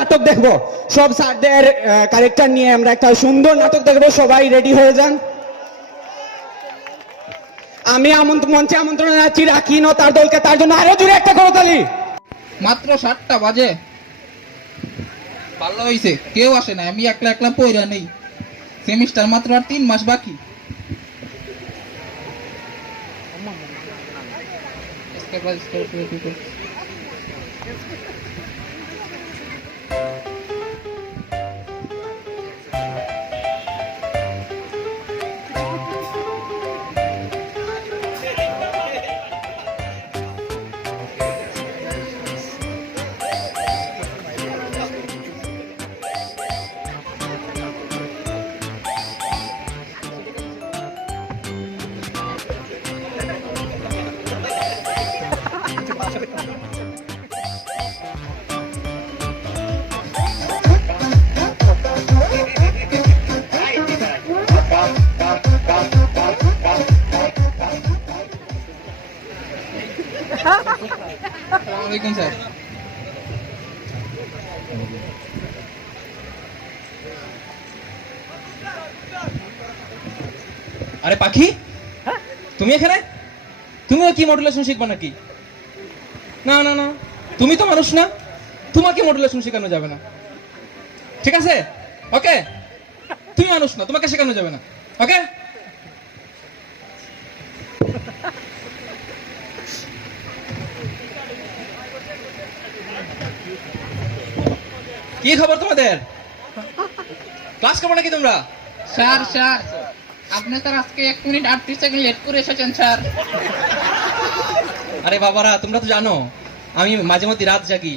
নাটক দেখবো। সব স্যারদের ক্যারেক্টার নিয়ে আমরা একটা সুন্দর নাটক দেখবো। সবাই রেডি হয়ে যান। আমি মঞ্চে আমন্ত্রণ জানাচ্ছি রাকিন ও তার দলকে, তার জন্য আরো জোরে একটা করতালি। মাত্র 7টা বাজে, ভালো হয়েছে কেউ আসে না, আমি একলা একলা পয়রা নেই। সেমিস্টার মাত্র আর 3 মাস বাকি। আসসালামু স্যার। আরে পাখি, তুমি এখানে? তুমিও কি মডুলেশন শিখবা নাকি? না না না, তুমি তো মানুষ না, তোমাকে মডুলেশন শেখানো যাবে না, ঠিক আছে? ওকে, তুমি মানুষ না, তোমাকে শেখানো যাবে না। ওকে, কি খবর তোমাদের? ক্লাস করবো নাকি তোমরা? স্যার স্যার আপনি স্যার আজকে 1 মিনিট 38 সেকেন্ড লেট করে এসেছেন স্যার। আরে বাবারা, তোমরা তো জানো আমি মাঝে মধ্যে রাত জাগি,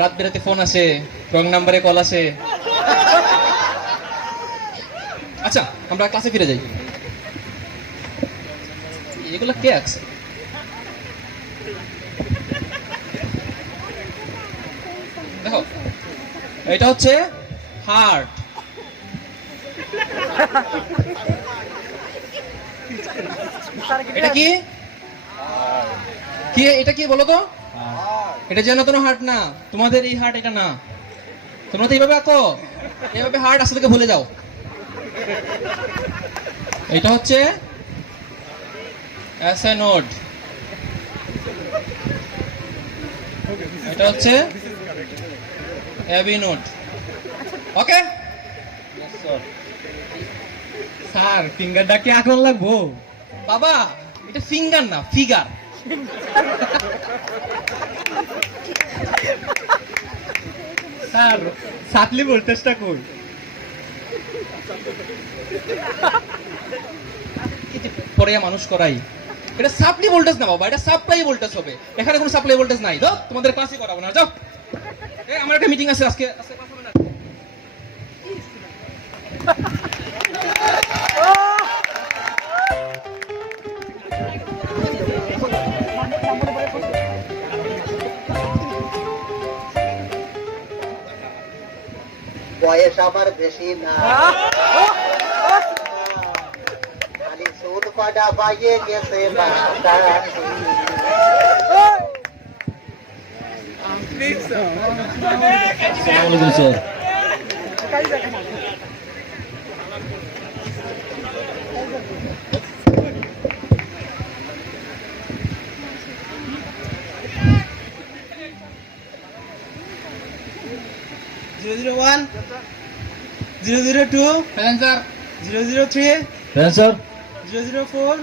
রাত বেরোতে ফোন আসে, রং নাম্বারে কল আসে। আচ্ছা, আমরা ক্লাসে ফিরে যাই। এগুলো কে আছে? দেখো, এটা হচ্ছে হার্ট। এটা কি কি এটা কি বলো তো? এটা যেন কোনো হার্ট না, তোমাদের এই হার্ট এটা না। তোমরা তো এইভাবে আঁকো, এইভাবে হার্ট আসলে থেকে ভুলে যাও। এটা হচ্ছে অ্যাসেনোড, এটা হচ্ছে অ্যাবিনোড। ওকে স্যার ফিঙ্গারটা কি আঁকন লাগবো? বাবা, এটা ফিঙ্গার না, ফিগার। স্যার সাতলি ভোল্টেজটা কই? পরে মানুষ করাই, এটা সাপ্লাই ভোল্টেজ না বাবা, এটা সাপ্লাই ভোল্টেজ হবে। এখানে কোনো সাপ্লাই ভোল্টেজ নাই। তো তোমাদের ক্লাসই করাবো না, যাও। আমার একটা মিটিং আছে আজকে, আজকে ক্লাস হবে না। বয়স আমার বেশি না, খালি সুদ কটা পাইয়ে গেছে (001 002 প্রেজেন্ট স্যার। 003 স্যার 004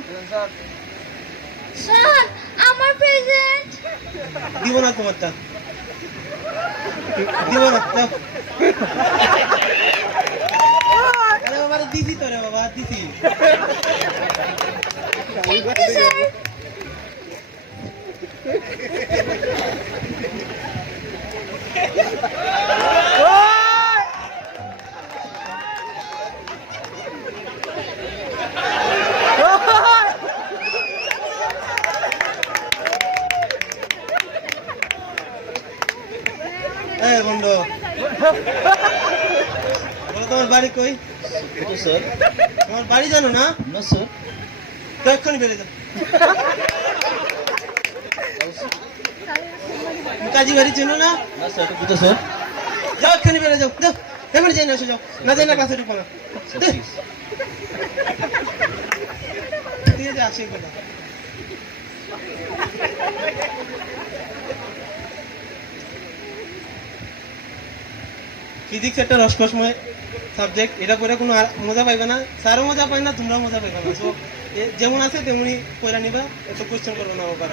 স্যার আমার প্রেজেন্ট। দিব না তোমারটা, দিব না। যাও। আরে বাবা, দিছি তো রে বাবা, দিছি। Thank you sir. বন্ধু, বলো তোমার বাড়ি কই? স্যার। তোমার বাড়ি জানো না? না স্যার। তো এক্ষুনি বেড়ে যাও। কাজী বাড়ি চেনো না? না স্যার, এটা বুঝতে স্যার। যাও এখানে বেড়ে যাও যাও এবারে যাই না এসে যাও না যাই না ক্লাসে ঢুকবো না দিয়ে যা আসে কথা ফিজিক্স একটা রসকসময় সাবজেক্ট, এটা পড়ে কোনো মজা পাইবে না, স্যারও মজা পায় না, তোমরাও মজা পাইবে না। সো যেমন আছে তেমনি পড়া নিবা, এত কোয়েশ্চেন করবো না ওপর।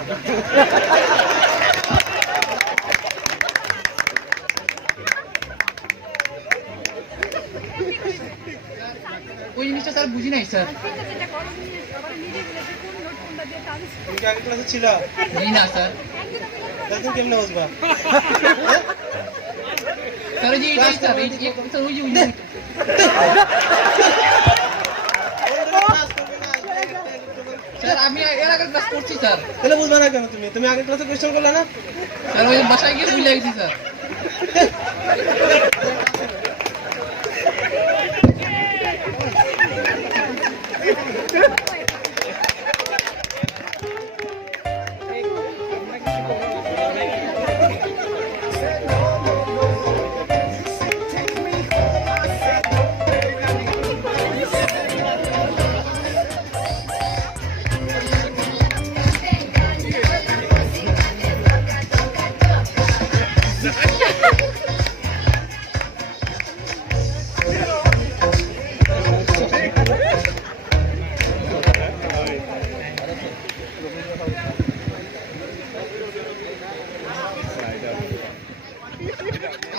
ওই জিনিসটা স্যার বুঝি নাই স্যার। তুমি কি আগের ক্লাসে ছিল? না স্যার। তখন কেমনে বুঝবা? স্যার ওই যে এইটাই স্যার, স্যার ওই যে স্যার আমি এর আগে ক্লাস করছি স্যার। তাহলে বুঝবা না কেন তুমি? তুমি আগের ক্লাসে কোয়েশ্চেন করলে না? স্যার ওই বাসায় গিয়ে ভুলে গেছি স্যার।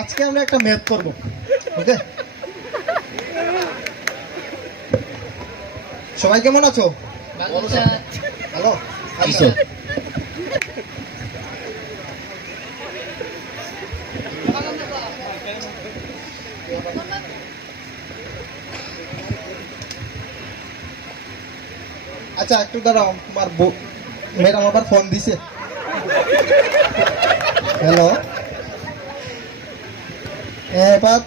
আজকে আমরা একটা ম্যাথ করব, ওকে? সবাই কেমন আছো? ভালো আচ্ছা। আচ্ছা একটু দাঁড়াও, তোমার ম্যাডাম আবার ফোন দিছে। হ্যালো, এবার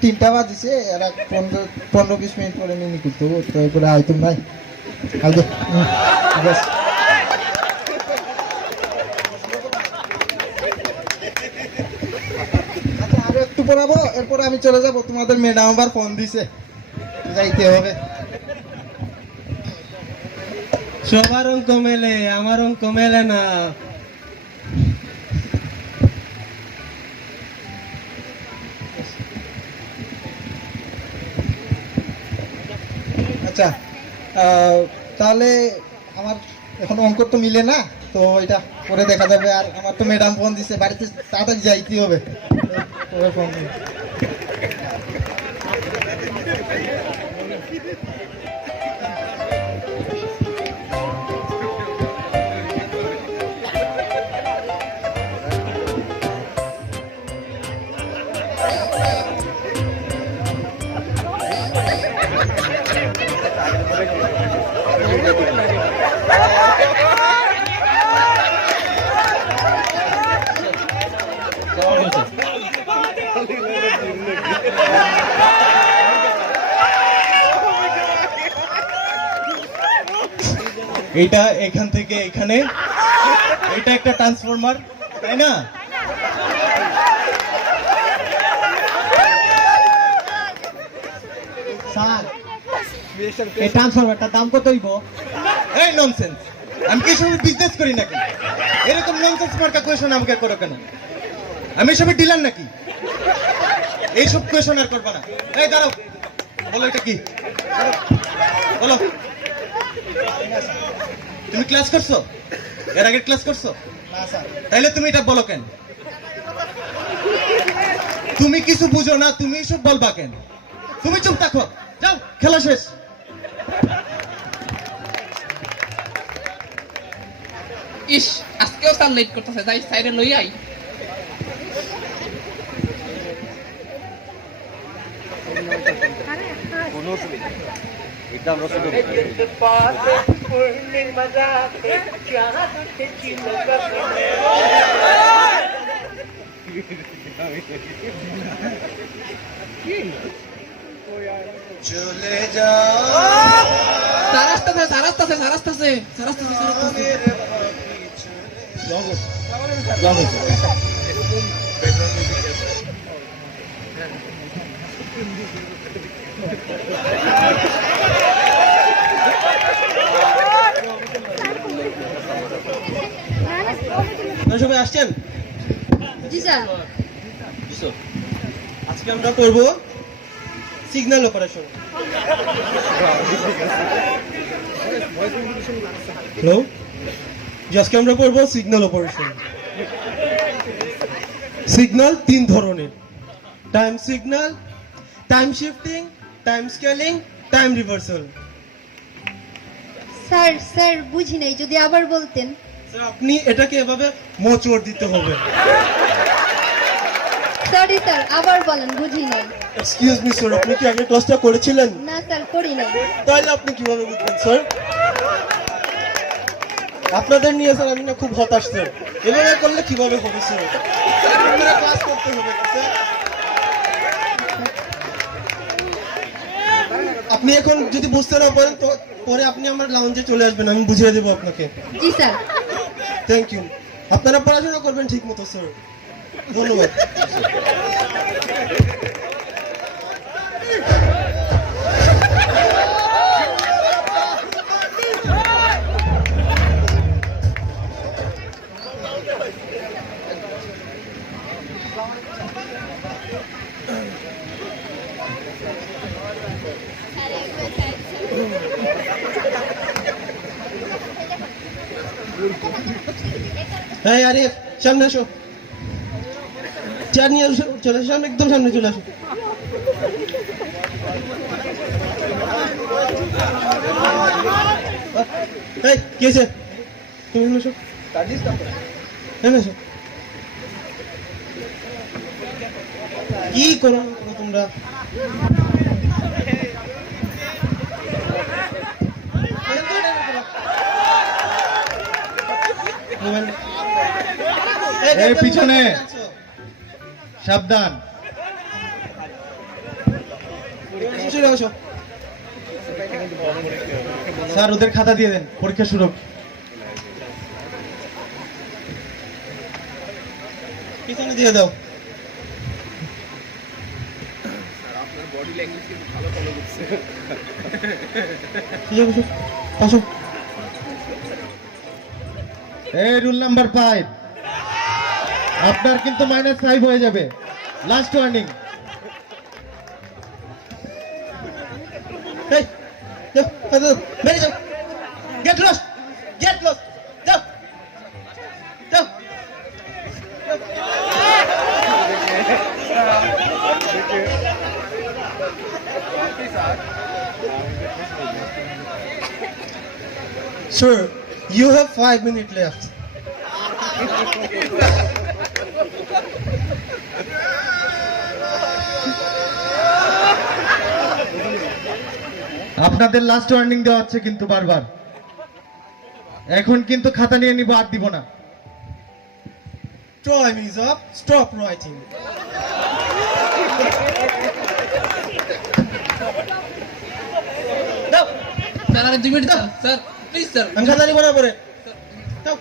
3টা বাজিছে, আর 15-20 মিনিট পরে মিনি করতে তো এরপরে আইতুম নাই। আগে ঠিক আছে। আচ্ছা আরো একটু পড়াবো, এরপরে আমি চলে যাব। তোমাদের ম্যাডাম আবার ফোন দিছে, যাইতে হবে। সবার অঙ্ক মেলে, আমার অঙ্ক মেলে না। আচ্ছা তাহলে আমার এখন অঙ্ক তো মিলে না, তো এটা পরে দেখা যাবে। আর আমার তো ম্যাডাম ফোন দিছে, বাড়িতে তাড়াতাড়ি যাইতে হবে। পরে ফোন দিবে। এটা এখান থেকে এখানে, এটা একটা ট্রান্সফরমার, তাই না? স্যার এই ট্রান্সফরমারটার দাম কত হইব? এই ননসেন্স, আমি কি সব বিজনেস করি নাকি? এরকম ননসেন্স মার্কা কোয়েশন আমাকে করো কেন? আমি এসবে ডিলার নাকি? এইসব কোয়েশন আর করবা না। এই দাঁড়াও, বলো এটা কি? বলো, তুমি ক্লাস করছো? এর আগে ক্লাস করছো? না স্যার। তাইলে তুমি এটা বলো কেন? তুমি কিছু বুঝো না, তুমি এসব বলবা কেন? তুমি চুপ থাকো, যাও, খেলা শেষ। ইস, আজকেও স্যার লেট করতেছে, যাই সাইডে লই আই। চলে যাও, স্যার আসতেছে, স্যার আসতেছে, স্যার আসতেছে, স্যার আসতেছে, স্যার আসতেছে। আপনারা সবাই আসছেন? জি স্যার। আজকে আমরা করব সিগন্যাল অপারেশন। হ্যালো, আজকে আমরা করব সিগন্যাল অপারেশন। সিগন্যাল 3 ধরনের: time signal, time shifting, time scaling, time reversal. Sir sir বুঝি নাই, যদি আবার বলতেন। স্যার, আপনি এটাকে এভাবে মোচড় দিতে হবে। সরি স্যার, আবার বলেন, বুঝি নাই। এক্সকিউজ মি স্যার, আপনি কি আগে ক্লাসটা করেছিলেন? না স্যার, করি নাই। তাহলে আপনি কিভাবে বুঝবেন স্যার? আপনাদের নিয়ে স্যার আমি না খুব হতাশ স্যার। এভাবে করলে কিভাবে হবে স্যার? আপনারা ক্লাস করতে হবে স্যার। আপনি এখন যদি বুঝতে না পারেন তো পরে আপনি আমার লাউঞ্জে চলে আসবেন, আমি বুঝিয়ে দেবো আপনাকে। জি স্যার। Thank you. আপনারা পড়াশোনা করবেন ঠিক মতো স্যার। ধন্যবাদ। হ্যাঁ আরে সামনে আসো, চেয়ার নিয়ে আসো, চলে আসো সামনে, একদম সামনে চলে আসো। এই কি হয়েছে? তুমি এখানে আসো, এখানে আসো। কি করো তোমরা? এই পিছনে সাবধান। চলে আসো। স্যার ওদের খাতা দিয়ে দেন, পরীক্ষা শুরু। পিছনে দিয়ে দাও। আসো। এই রুল নাম্বার 5, আপনার কিন্তু -5 হয়ে যাবে। Last warning. এই যাও, যাও, বেরিয়ে যাও। Get lost, get lost. যাও, যাও। Sir, you have 5 minutes left. আপনাদের লাস্ট ওয়ার্নিং দেওয়া হচ্ছে কিন্তু বারবার। এখন কিন্তু খাতা নিয়ে নিব, আর দিব না। Time is up. Stop writing. যাও, স্যার আরে 2 মিনিট দাও স্যার, প্লিজ স্যার। আমি খাতা নিব না পরে। যাও,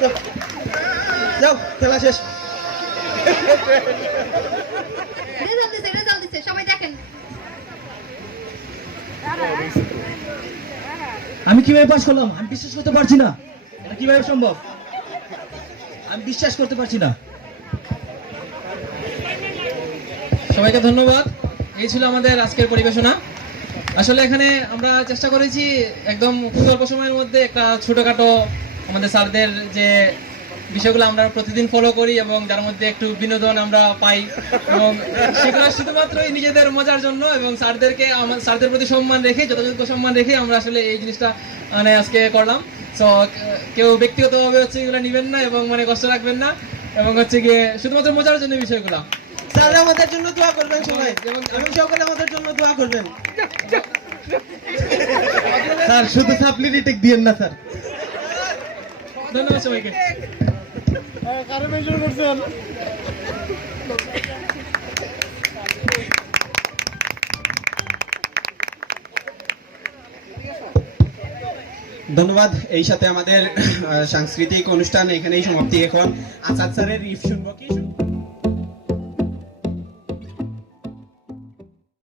যাও, যাও, খেলা শেষ। রেজাল্ট দিছে, সবাই দেখেন। আমি কিভাবে পাস করলাম? আমি বিশ্বাস করতে পারছি না। এটা কিভাবে সম্ভব? আমি বিশ্বাস করতে পারছি না। সবাইকে ধন্যবাদ। এই ছিল আমাদের আজকের পরিবেশনা। আসলে এখানে আমরা চেষ্টা করেছি একদম খুব অল্প সময়ের মধ্যে একটা ছোটখাটো আমাদের স্যারদের যে বিষয়গুলো আমরা প্রতিদিন ফলো করি এবং যার মধ্যে একটু বিনোদন আমরা পাই, এবং সেগুলো শুধুমাত্রই নিজেদের মজার জন্য এবং স্যারদের প্রতি সম্মান রেখে, যথাযথ সম্মান রেখে আমরা আসলে এই জিনিসটা মানে আজকে করলাম। সো কেউ ব্যক্তিগতভাবে হচ্ছে এগুলো নেবেন না এবং মানে কষ্ট রাখবেন না, এবং হচ্ছে গিয়ে শুধুমাত্র মজার জন্য বিষয়গুলো। স্যার আমাদের জন্য দোয়া করবেন সবাই, এবং সকলে আমাদের জন্য দোয়া করবেন। স্যার শুধু সাপ্লিটি টেক দিয়েন না স্যার। ধন্যবাদ সবাইকে। ধন্যবাদ। এই সাথে আমাদের সাংস্কৃতিক অনুষ্ঠান এখানেই সমাপ্তি। এখন আসাদ স্যারের রিফ শুনবো। কি শুনবো?